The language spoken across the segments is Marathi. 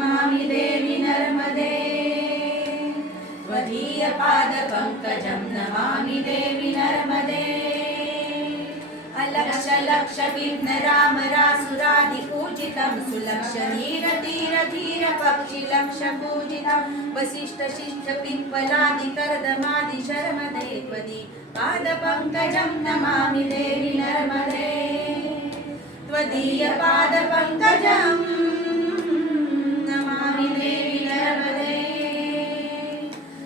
नमामि देवि नर्मदे त्वदीयपादपङ्कजं नमामि देवि नर्मदे अलक्ष लक्ष विघ्नरामरासुरादिपूजितं सुलक्ष नीर तीर धीर पक्षि लक्ष पूजितं वसिष्ठ शिष्ट पिप्पलादि कर्दमादि शर्मदे त्वदीयपादपङ्कजं नमामि देवि नर्मदे त्वदीयपादपङ्कजं नमामि देवि नर्मदे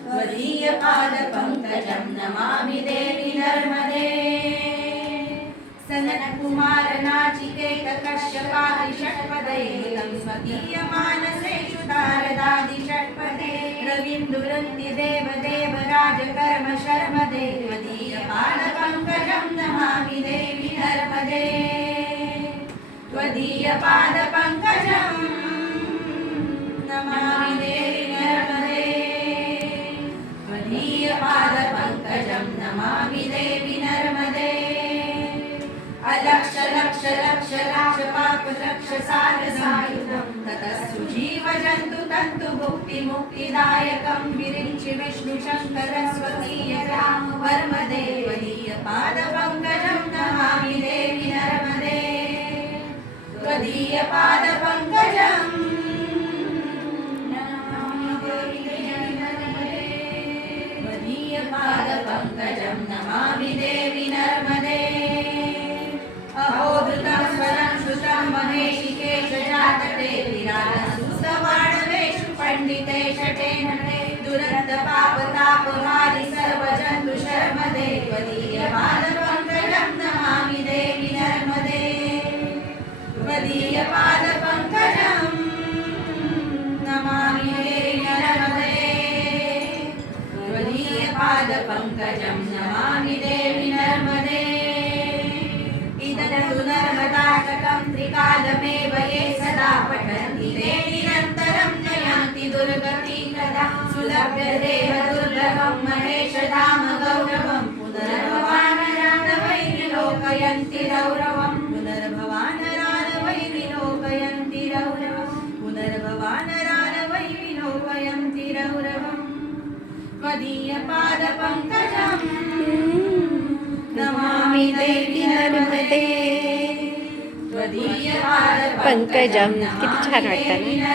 त्वदीयपादपङ्कजं नमामि देवि नर्मदे सनत कुमार नाचिकेत कश्यपादि षट्पदे तं स्वकीय मानसेषु तारदादि षट्पदे रवीन्दुरन्ति देव देवराज कर्म शर्मदे त्वदीयपादपङ्कजं नमामि देवि नर्मदे त्वदीयपादपङ्कजं नमामि देवि नर्मदे त्वदीयपादपङ्कजं नमामि देवि नर्मदे अलक्ष लक्ष लक्ष लक्ष पाप लक्ष सारसायुधं ततस्तु जीव जन्तु तन्तु भुक्ति मुक्तिदायकं विरिञ्चि विष्णु शङ्कर स्वकीय राम वर्मदे त्वदीयपादपङ्कजं नमामि देवि नर्मदे त्वदीयपादपङ्कजं नमामि देवि नर्मदे त्वदीयपादपङ्कजं नमामि देवि नर्मदे अहोधृतं स्वरं श्रुतं महेशिकेश जातटे विराजसुसवाणवेषु पण्डिते शटे नटे दुरन्त पापतापहारि सर्वजन्तु शर्मदे त्वदीयपादपङ्कजं नमामि देवि नर्मदे त्वदीयपादपङ्कजं नमामि देवि नर्मदे त्वदीयपादपङ्कजं नमामि देवि नर्मदे इदन्तु नर्मदातटं त्रिकालमेव ये सदा पठन्ति ते निरन्तरं नयान्ति दुर्गतिं कदा सुलभ्यदेव दुर्लभं महेशधाम गौरवं पुनर्भवानरानवैर्विलोकयन्ति रौरवं पुनर्भवानरानवैर्विलोकयन्ति रौरवं पुनर्भवानरानवैर्विलोकयन्ति रौरवं त्वदीयपादपङ्कजं नमामि देवि नर्मदे पंकजम किती छान वाटतं ना.